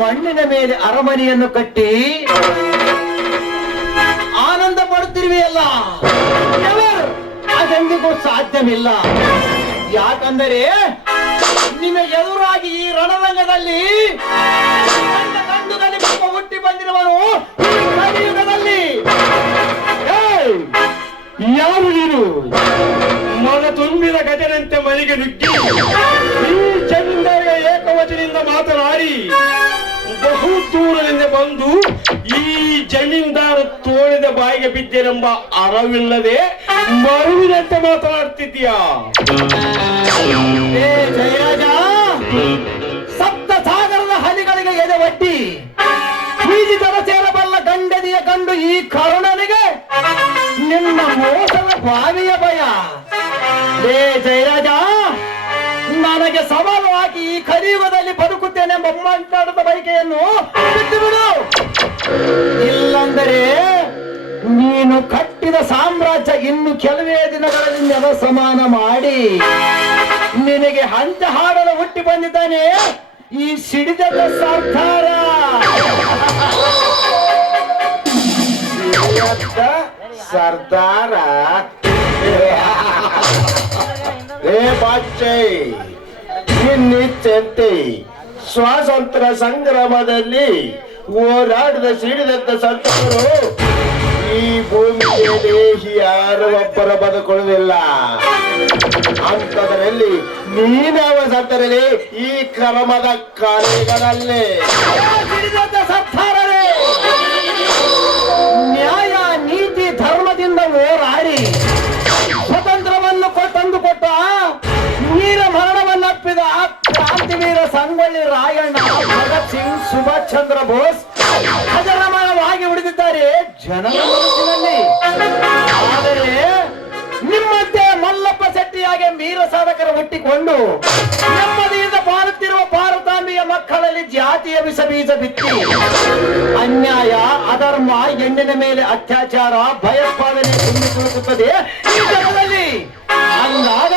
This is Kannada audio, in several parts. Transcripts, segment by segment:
ಮಣ್ಣಿನ ಮೇಲೆ ಅರಮನೆಯನ್ನು ಕಟ್ಟಿ ಆನಂದ ಪಡುತ್ತಿರುವೆಯಲ್ಲ, ಅದೆಂದಿಗೂ ಸಾಧ್ಯವಿಲ್ಲ. ಯಾಕಂದರೆ ನಿಮಗೆ ಎದುರಾಗಿ ಈ ರಣರಂಗದಲ್ಲಿ ತಂಡದಲ್ಲಿ ಹುಟ್ಟಿ ಬಂದಿರುವನು ಈ ಕಲಿಯುಗದಲ್ಲಿ. ಯಾರು ನೀನು? ಮನ ತುಂಬಿದ ಗಜನಂತೆ ಮನೆಗೆ ನುಗ್ಗಿ ಈ ಚಂದರ ಏಕವಚನಿಂದ ಮಾತನಾಡಿ ಬಹು ದೂರದಿಂದ ಬಂದು ಈ ಜಮೀನ್ದಾರ ತೋಳಿದ ಬಾಯಿಗೆ ಬಿದ್ದೆನೆಂಬ ಅರವಿಲ್ಲದೆ ಮರುವಿನಂತೆ ಮಾತನಾಡ್ತಿದ್ದೀಯಾ? ಜಯರಾಜ, ಸಪ್ತ ಸಾಗರದ ಹಲಿಗಳಿಗೆ ಎದೆ ಒಡ್ಡಿ ಬೀಜಿತರ ಸೇರಬಲ್ಲ ಗಂಡದಿಯ ಕಂಡು ಈ ಕರುಣನಿಗೆ ನಿನ್ನ ಮೋಸದ ಬಾವಿಯ ಭಯ. ಲೇ ಜಯರಾಜ, ನನಗೆ ಸವಾಲು ಹಾಕಿ ಈ ಕಲಿಯುಗದಲ್ಲಿ ಬದುಕುತ್ತೇನೆ ಬೊಮ್ಮಂತಾಡದ ಬಯಕೆಯನ್ನು ಬಿಟ್ಟು ಬಿಡು. ಇಲ್ಲಂದರೆ ನೀನು ಕಟ್ಟಿದ ಸಾಮ್ರಾಜ್ಯ ಇನ್ನು ಕೆಲವೇ ದಿನಗಳಲ್ಲಿ ನೆಲ ಸಮಾನ ಮಾಡಿ ನಿನಗೆ ಹಂಚ ಹಾಡಲು ಹುಟ್ಟಿ ಬಂದಿದ್ದಾನೆ ಈ ಸಿಡಿದ ಸರ್ದಾರ. ಸರ್ದಾರ ಏ ಬಾಚೆ ಇನ್ನಿಚ್ಚಂತೆ ಸ್ವಾತಂತ್ರ್ಯ ಸಂಗ್ರಾಮದಲ್ಲಿ ಹೋರಾಡಿದ ಸಿಡಿದಂತ ಸಂತರು ಈ ಭೂಮಿಯಲ್ಲಿ ಯಾರು ಒಬ್ಬರ ಬದುಕೊಳ್ಳುವುದಿಲ್ಲ. ಅಂತದರಲ್ಲಿ ನೀನಾವ ಸಂತರಲ್ಲಿ ಈ ಕ್ರಮದ ಕಾರ್ಯಗಳಲ್ಲಿ ಸರ್ದಾರರೇ, ನ್ಯಾಯ ನೀತಿ ಧರ್ಮದಿಂದ ಹೋರಾಡಿ ಸ್ವತಂತ್ರವನ್ನು ತಂದುಕೊಟ್ಟ ವೀರ ಮರಣವನ್ನಪ್ಪಿದ ಕ್ರಾಂತಿವೀರ ಸಂಗೊಳ್ಳಿ ರಾಯಣ್ಣ, ಭಗತ್ ಸಿಂಗ್, ಸುಭಾಷ್ ಚಂದ್ರ ಬೋಸ್ ಅಜರಮಣವಾಗಿ ಉಳಿದಿದ್ದಾರೆ ಜನರ ಮನಸ್ಸಿನಲ್ಲಿ. ಆದರೆ ನಿಮ್ಮಂತೆ ಮಲ್ಲಪ್ಪ ಶೆಟ್ಟಿಯಾಗಿ ವೀರ ಸಾಧಕರ ಹುಟ್ಟಿಕೊಂಡು ನೆಮ್ಮದಿಯಿಂದ ಬಾಳುತ್ತಿರುವ ಭಾರತಾಂಬೆಯ ಮಕ್ಕಳಲ್ಲಿ ಜಾತಿಯ ವಿಷ ಬೀಜ ಬಿತ್ತಿ ಅನ್ಯಾಯ, ಅಧರ್ಮ, ಹೆಣ್ಣಿನ ಮೇಲೆ ಅತ್ಯಾಚಾರ, ಭಯೋತ್ಪಾದನೆ ತುಂಬಿ ತುಳುಕುತ್ತದೆ ಈ ಜಗದಲ್ಲಿ. ಅಂದಾಗ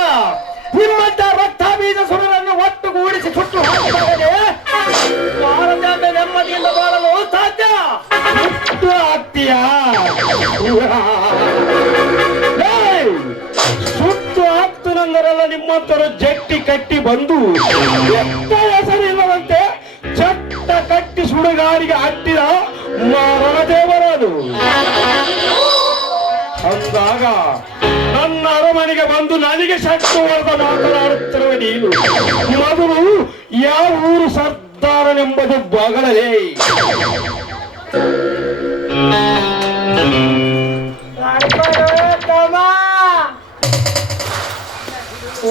ನಿಮ್ಮಂತ ರಕ್ತ ಬೀಜ ಸುಡರನ್ನು ಒಟ್ಟುಗೂಡಿಸಿ ಸುಟ್ಟು ಹಾಕಿದಾಗಲೇ ಭಾರತಾಂಬೆ ನೆಮ್ಮದಿಯಿಂದ ಬಾಳಲು ಸಾಧ್ಯ. ಆಗ್ತೀಯಾ? ಸುಟ್ಟು ಆಗ್ತನಂದರೆಲ್ಲ ನಿಮ್ಮಂತರು ಜಟ್ಟಿ ಕಟ್ಟಿ ಬಂದು ಹೆಸರಿಲ್ಲದಂತೆ ಚಟ್ಟ ಕಟ್ಟಿ ಸುಡುಗಾರಿಗೆ ಅಟ್ಟಿದ ಮರಣದೇವರದು. ಅಂದಾಗ ನನ್ನ ಅರಮನೆಗೆ ಬಂದು ನನಗೆ ಶಕ್ತಿ ಹೊಡೆದ ಮಾತನಾಡುತ್ತಿರುವ ನೀನು ಮೊದಲು ಯಾವ ಊರು ಸರ್ದಾರನೆಂಬುದು ಬಗಳಲೇ.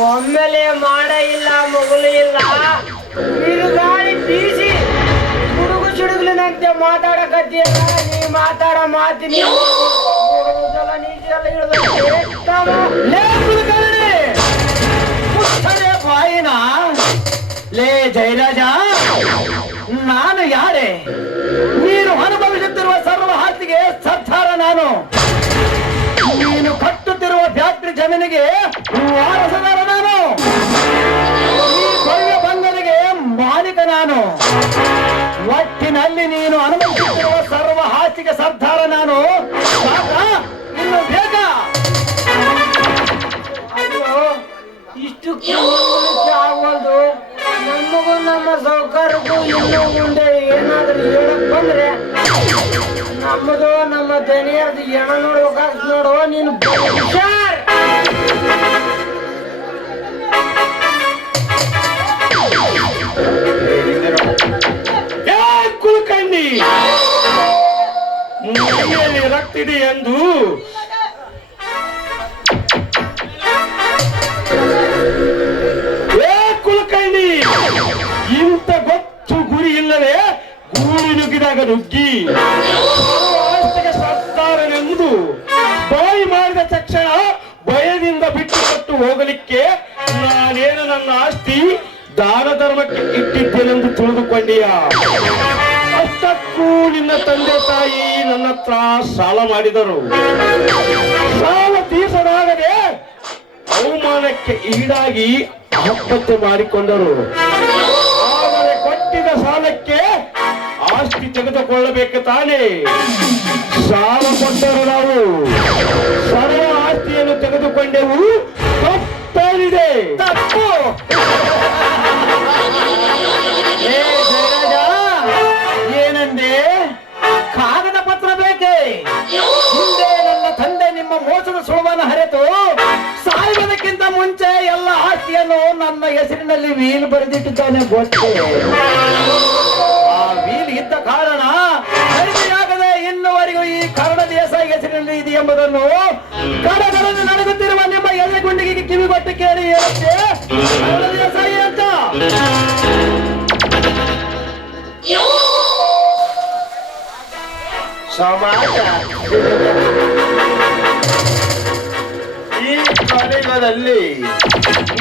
ಒಮ್ಮೆಲೆ ಮಾಡ ಇಲ್ಲ, ಮಗುಲು ಇಲ್ಲ, ಬಿರುಗಾಳಿ ಬೀಸಿ ಗುಡುಗು ಚುಡುಗುಲಿನಂತೆ ಮಾತಾಡಕತ್ತಿಯಲ್ಲ. ನೀ ಮಾತಾಡೋ ಮಾತಿನ ಬಾಯಿನ. ಲೇ ಜಯರಾಜ, ನಾನು ಯಾರೇ? ನೀನು ಅನುಭವಿಸುತ್ತಿರುವ ಸರ್ವ ಹಾಸಿಗೆ ಸರ್ದಾರ ನಾನು. ನೀನು ಕಟ್ಟುತ್ತಿರುವ ಫ್ಯಾಕ್ಟರಿ ಜಮೀನಿಗೆ ವಾರಸದಾರ ನಾನು. ಈ ಭವ್ಯ ಬಂಗಲೆಗೆ ಮಾಲೀಕ ನಾನು. ಒಟ್ಟಿನಲ್ಲಿ ನೀನು ಅನುಭವಿಸುತ್ತಿರುವ ಸರ್ವ ಹಾಸಿಗೆ ಸರ್ದಾರ ನಾನು. ಸಾಕಾ? ಇನ್ನು ಬೇಕಾ? ಇಷ್ಟು ಆಗೋದು. ನಮಗೂ ನಮ್ಮ ಸೌಕರ್ಯಕ್ಕೂ ಇನ್ನು ಮುಂದೆ ಏನಾದ್ರೂ ಹೇಳಕ್ ಬಂದ್ರೆ ನಮ್ಮದು ನಮ್ಮ ದನಿಯರ್ದು ಎಣ ನೋಡ್ಬೇಕಾಗ್ತದೆ ನೋಡು. ನೀನು ಹುಷಾರ್. ಕುಲ್ಕಂಡಿ ಮೈಯಲ್ಲಿ ರಕ್ತಿದೆ ಎಂದು ಕುಲ್ಕಂಡಿ ಇಂಥ ಗೊತ್ತು ಗುರಿ ಇಲ್ಲದೆ ಗೂಡಿ ನುಗ್ಗಿದಾಗ ನುಗ್ಗಿ ಸರ್ದಾರನೆಂದು ಬಾಯಿ ಮಾಡಿದ ತಕ್ಷಣ ಭಯದಿಂದ ಬಿಟ್ಟುಕೊಟ್ಟು ಹೋಗಲಿಕ್ಕೆ ನಾನೇನು ನನ್ನ ಆಸ್ತಿ ದಾನ ಧರ್ಮಕ್ಕೆ ಇಟ್ಟಿದ್ದೇನೆಂದು ತಿಳಿದುಕೊಂಡೀಯ. ಅಷ್ಟಕ್ಕೂ ನಿನ್ನ ತಂದೆ ತಾಯಿ ನನ್ನ ಹತ್ರ ಸಾಲ ಮಾಡಿದರು. ಸಾಲ ತೀರಿಸಲಾಗದೆ ಅವಮಾನಕ್ಕೆ ಈಡಾಗಿ ಆತ್ಮಹತ್ಯೆ ಮಾಡಿಕೊಂಡರು. ಆದರೆ ಕೊಟ್ಟಿದ ಸಾಲಕ್ಕೆ ಆಸ್ತಿ ತೆಗೆದುಕೊಳ್ಳಬೇಕು ತಾನೇ. ಸಾಲ ಕೊಟ್ಟರು ನಾವು, ಸರ್ವ ಆಸ್ತಿಯನ್ನು ತೆಗೆದುಕೊಂಡೆವು. ತಪ್ಪಾಗಿದೆ. ತಪ್ಪು. ಏ ಜಯರಾಜ, ಏನಂದೆ? ಕಾಗದ ಪತ್ರ ಬೇಕೆ? ಹಿಂದೆ ನನ್ನ ತಂದೆ ನಿಮ್ಮ ಮೋಸದ ಸುಳುವನ್ನು ಹರಿತು ಸಾಯುವುದಕ್ಕಿಂತ ಮುಂಚೆ ಎಲ್ಲ ಆಸ್ತಿಯನ್ನು ನನ್ನ ಹೆಸರಿನಲ್ಲಿ ವೀಲ್ ಬರೆದಿಟ್ಟಿದ್ದಾನೆ ಗೊತ್ತೇ. ಆ ವೀಲ್ ಇದ್ದ ಕಾರಣ ಖರೀದಿಯಾಗದೆ ಇನ್ನುವರೆಗೂ ಈ ಕನ್ನಡ ದೇಶ ಹೆಸರಿನಲ್ಲಿ ಇದೆ ಎಂಬುದನ್ನು ಕಡಗಡನ್ನು ನಡೆಗುತ್ತಿರುವ ನಿಮ್ಮ ಎದೆಗುಂಡಿಗೆ ಕಿವಿಗೊಟ್ಟು ಕೇಳಿ ಹೇಳುತ್ತೆ ಕನ್ನಡ ದೇಶ ಅಂತ. ಸಮಾಜ ಈ ಕಲಿಯುಗದಲ್ಲಿ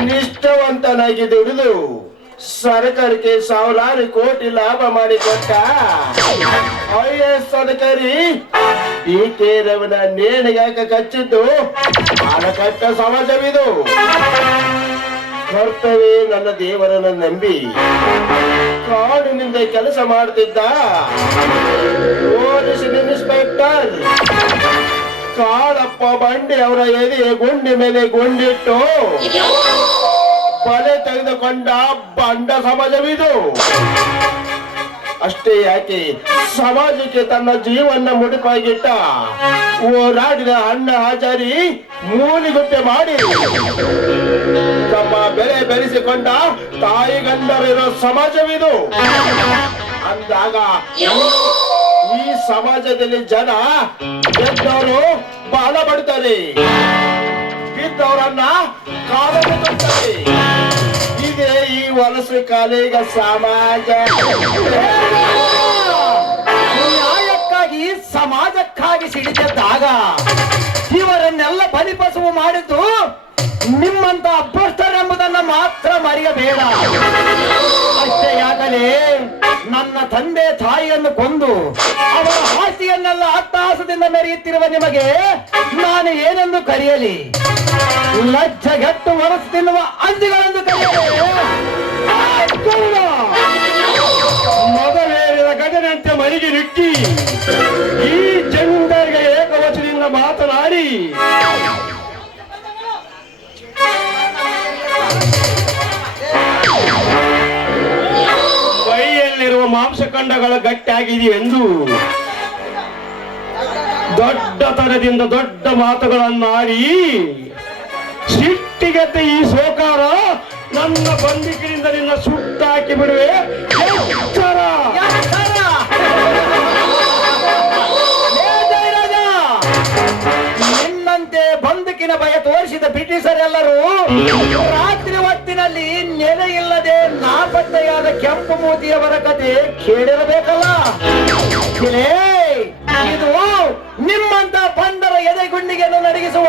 ನಿಷ್ಠಾವಂತನಾಗಿ ದುಡಿದು ಸರ್ಕಾರಕ್ಕೆ ಸಾವಿರಾರು ಕೋಟಿ ಲಾಭ ಮಾಡಿಕೊಟ್ಟ IAS ಅಧಿಕಾರಿ DK ರವನ ನೇಣಿಗೆ ಕಚ್ಚಿದ್ದು ಅಣಕಟ್ಟ ಸಮಾಜವಿದು. ಕರ್ತವ್ಯ ನನ್ನ ದೇವರನ್ನು ನಂಬಿ ಕಾಡಿನಿಂದ ಕೆಲಸ ಮಾಡ್ತಿದ್ದ ಪೊಲೀಸ್ ಇನ್ಸ್ಪೆಕ್ಟರ್ ಕಾಳಪ್ಪ ಬಂಡಿ ಅವರ ಎದೆ ಗುಂಡಿ ಮೇಲೆ ಗುಂಡಿಟ್ಟು ಬಲೆ ತೆಗೆದುಕೊಂಡ ಬಂಡ ಸಮಾಜವಿದು. ಅಷ್ಟೇ ಯಾಕೆ ಸಮಾಜಕ್ಕೆ ತನ್ನ ಜೀವನ ಮುಡಿಪಾಗಿಟ್ಟ ಹೋರಾಡಿದ ಅಣ್ಣ ಹಾಜಾರಿ ಮೂಲಿಗುಪ್ಪೆ ಮಾಡಿ ತಮ್ಮ ಬೆಳೆ ಬೆಳೆಸಿಕೊಂಡ ತಾಯಿ ಗಂಡರಿರೋ ಸಮಾಜವಿದು. ಅಂದಾಗ ಈ ಸಮಾಜದಲ್ಲಿ ಜನ ಗೆದ್ದವರು ಬಾಲ ಪಡ್ತಾರೆ, ಬಿದ್ದವರನ್ನ ಕಾಲ ಬಿಡುತ್ತಾರೆ. ಇದೇ ಈ ವಲಸೆ ಕಾಲಿಗ ಸಮಾಜ. ನ್ಯಾಯಕ್ಕಾಗಿ ಸಮಾಜಕ್ಕಾಗಿ ಸಿಡಿದಾಗ ಇವರನ್ನೆಲ್ಲ ಬಲಿಪಶುವು ಮಾಡಿದ್ದು ನಿಮ್ಮಂತ ಅಭ್ಯಸ್ತರೆಂಬುದನ್ನ ಮಾತ್ರ ಮರೆಯಬೇಡ. ಅಷ್ಟೇ ಯಾಕಲೇ ನನ್ನ ತಂದೆ ತಾಯಿಯನ್ನು ಕೊಂದು ಅವರ ಆಸ್ತಿಯನ್ನೆಲ್ಲ ಅಟ್ಟಹಾಸದಿಂದ ಮೆರೆಯುತ್ತಿರುವ ನಿಮಗೆ ನಾನು ಏನೆಂದು ಕರೆಯಲಿ? ಲಜ್ಜೆಗೆಟ್ಟು ಹೊರಸು ತಿನ್ನುವ ಅಂಜಿಗಳೆಂದು ಕರೆಯಲಿ? ಮೊದಲೇರಿದ ಘಟನೆಯಂತೆ ಮನೆಗೆ ನುಗ್ಗಿ ಈ ಜಂಡರಿಗೆ ಏಕವಚನದಿಂದ ಮಾತನಾಡಿ ಮೈಯಲ್ಲಿರುವ ಮಾಂಸಖಂಡಗಳ ಗಟ್ಟಿಯಾಗಿದೆ ಎಂದು ದೊಡ್ಡತನದಿಂದ ದೊಡ್ಡ ಮಾತುಗಳನ್ನಾಡಿ ಸಿಟ್ಟಿಗೆತ್ತೆ ಈ ಸೋಕಾರ ನನ್ನ ಬಂದಿಕಿನಿಂದ ನಿನ್ನ ಸುಟ್ಟಾಕಿ ಬಿಡುವೆ. ಎಚ್ಚರ! ನಿನ್ನಂತೆ ಬಂದುಕಿನ ಭಯ ತೋರಿಸಿದ ಬ್ರಿಟಿಷರೆಲ್ಲರೂ ರಾತ್ರಿ ಹೊತ್ತಿನಲ್ಲಿ ನೆಲೆ ಇಲ್ಲದೆ ನಾಪತ್ತೆಯಾದ ಕೆಂಪು ಮೂತಿಯವರ ಕತೆ ಕೇಳಿರಬೇಕಲ್ಲ. ಇದು ನಿಮ್ಮಂತ ಬಂದರ ಎದೆ ಗುಂಡಿಗೆಯನ್ನು ನಡಗಿಸುವ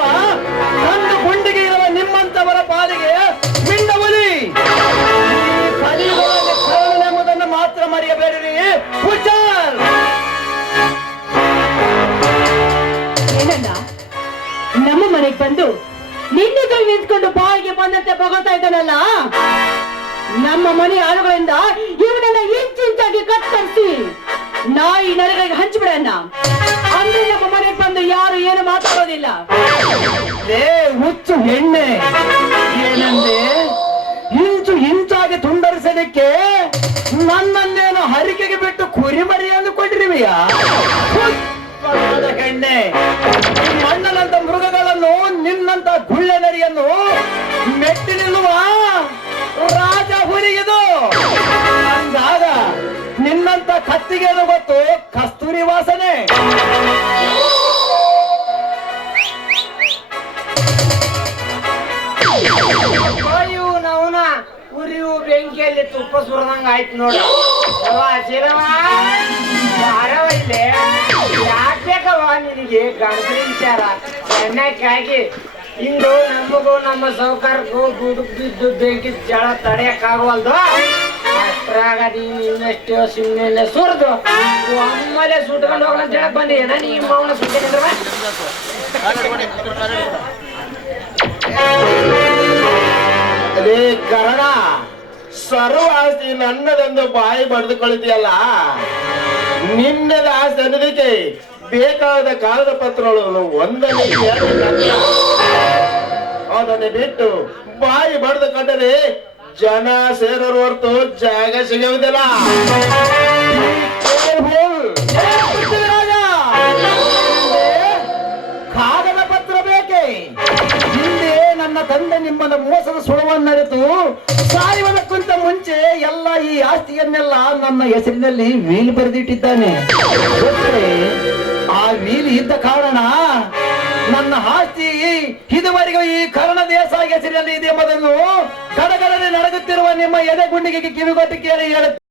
ಒಂದು ಗುಂಡಿಗೆ ಇರುವ ನಿಮ್ಮಂತವರ ಪಾಲಿಗೆ ಮಿಂಡವಲಿ ಎಂಬುದನ್ನು ಮಾತ್ರ ಮರೆಯಬೇಡಿರಿ. ಹುಷಾರ್! ಏನಣ್ಣ ನಮ್ಮ ಮನೆಗೆ ಬಂದು ನಿನ್ನೆಗಳು ನಿಂತ್ಕೊಂಡು ಬಾಯಿಗೆ ಬಂದಂತೆ ಬಗೋತಾ ಇದ್ದಾನಲ್ಲ, ನಮ್ಮ ಮನೆ ಆಳುಗಳಿಂದ ಇವನನ್ನ ಇಂಚಿಂಚಾಗಿ ಕತ್ತರಿಸಿ ನಾಯಿ ನರಗಳಿಗೆ ಹಂಚಿಬಿಡಣ್ಣ. ಅಂದ್ರೆ ನಮ್ಮ ಮನೆಗೆ ಬಂದು ಯಾರು ಏನು ಮಾತಾಡೋದಿಲ್ಲ. ಹುಚ್ಚು ಹೆಣ್ಣೆ, ಏನಂದೆ? ಇಂಚು ಇಂಚಾಗಿ ತುಂಡರಿಸಲಿಕ್ಕೆ ನನ್ನನ್ನೇನು ಹರಿಕೆಗೆ ಬಿಟ್ಟು ಕುರಿಮರಿ ಅಂದುಕೊಂಡಿರುವೆಯಾ? ಹೆಣ್ಣೆ, ಮಣ್ಣನಂತ ಮೃಗಗಳನ್ನು ನಿನ್ನಂತ ಗುಳ್ಳೆ ನರಿಯನ್ನು ಮೆಟ್ಟಿ ನಿಲ್ಲುವ ರಾಜ ಹುರಿಗಿದು. ಅಂದಾಗ ನಿನ್ನಂತ ಕತ್ತಿಗೇನು ಗೊತ್ತು? ಕಸ್ತೂರಿ ವಾಸನೆ. ನವನ ಉರಿಯು ಬೆಂಕಿಯಲ್ಲಿ ತುಪ್ಪ ಸುರದಂಗ ಆಯ್ತು ನೋಡ. ಇಲ್ಲೇ ಯಾಕೆ ಬೇಕವ ನಿನಗೆ ಗಣಪತಿ ವಿಚಾರ? ಚೆನ್ನಾಗಿ ಇಂದು ನಮಗೂ ನಮ್ಮ ಸೌಕರ್ಯಕ್ಕೂ ದುಡುಕ್ ಬಿದ್ದು ಬೆಂಕಿ ಜಳ ತಡೆಯಕ್ಕಾಗವಲ್ದು. ಅಷ್ಟ್ರಾಗ ನೀನು ಇನ್ನೆಷ್ಟು ಸುಮ್ಮನೆ ಸುರಿದು ಒಮ್ಮೆಲೆ ಸುಟ್ಕೊಂಡು ಹೋಗೋಣ ಅಂತ ಹೇಳಕ್ ಬಂದಿ. ಏನ ನಿಮ್ಮ ಅವನ ಸುಟ್ಟಿದ್ರೆ ಅದೇ ಕರ್ಣ ಸರ್ವ ಆಸ್ತಿ ನನ್ನದೆಂದು ಬಾಯಿ ಬರೆದುಕೊಳ್ಳಿದೆಯಲ್ಲ, ನಿನ್ನದ ಆಸ್ತಿ ಅನ್ನೋದಕ್ಕೆ ಬೇಕಾದ ಕಾಗದ ಪತ್ರಗಳನ್ನು ಒಂದನೇ ಅದನ್ನೇ ಬಿಟ್ಟು ಬಾಯಿ ಬರೆದುಕೊಂಡರೆ ಜನ ಸೇರೋರು ಹೊರತು ಜಾಗ ಸಿಗುವುದಿಲ್ಲ. ಕಾಗದ ಪತ್ರ ಬೇಕೆ? ಹಿಂದೆ ನನ್ನ ತಂದೆ ನಿಮ್ಮನ್ನ ಮೋಸದ ಸುಳವನ್ನರಿತು ಸಾಯುವುದಕ್ಕಿಂತ ಮುಂಚೆ ಎಲ್ಲ ಈ ಆಸ್ತಿಯನ್ನೆಲ್ಲ ನನ್ನ ಹೆಸರಿನಲ್ಲಿ ವೀಲ್ ಬರೆದಿಟ್ಟಿದ್ದಾನೆ. ಆ ವೀಲ್ ಇದ್ದ ಕಾರಣ ನನ್ನ ಆಸ್ತಿ ಇದುವರೆಗೂ ಈ ಕರ್ಣ ದೇಸಾಯಿ ಹೆಸರಿನಲ್ಲಿ ಇದೆ ಎಂಬುದನ್ನು ಗಡಗಡನೆ ನಡೆಗುತ್ತಿರುವ ನಿಮ್ಮ ಎದೆ ಗುಂಡಿಗೆ ಕಿವಿಗೊಟ್ಟು ಕೇಳಿ ಹೇಳುತ್ತೆ.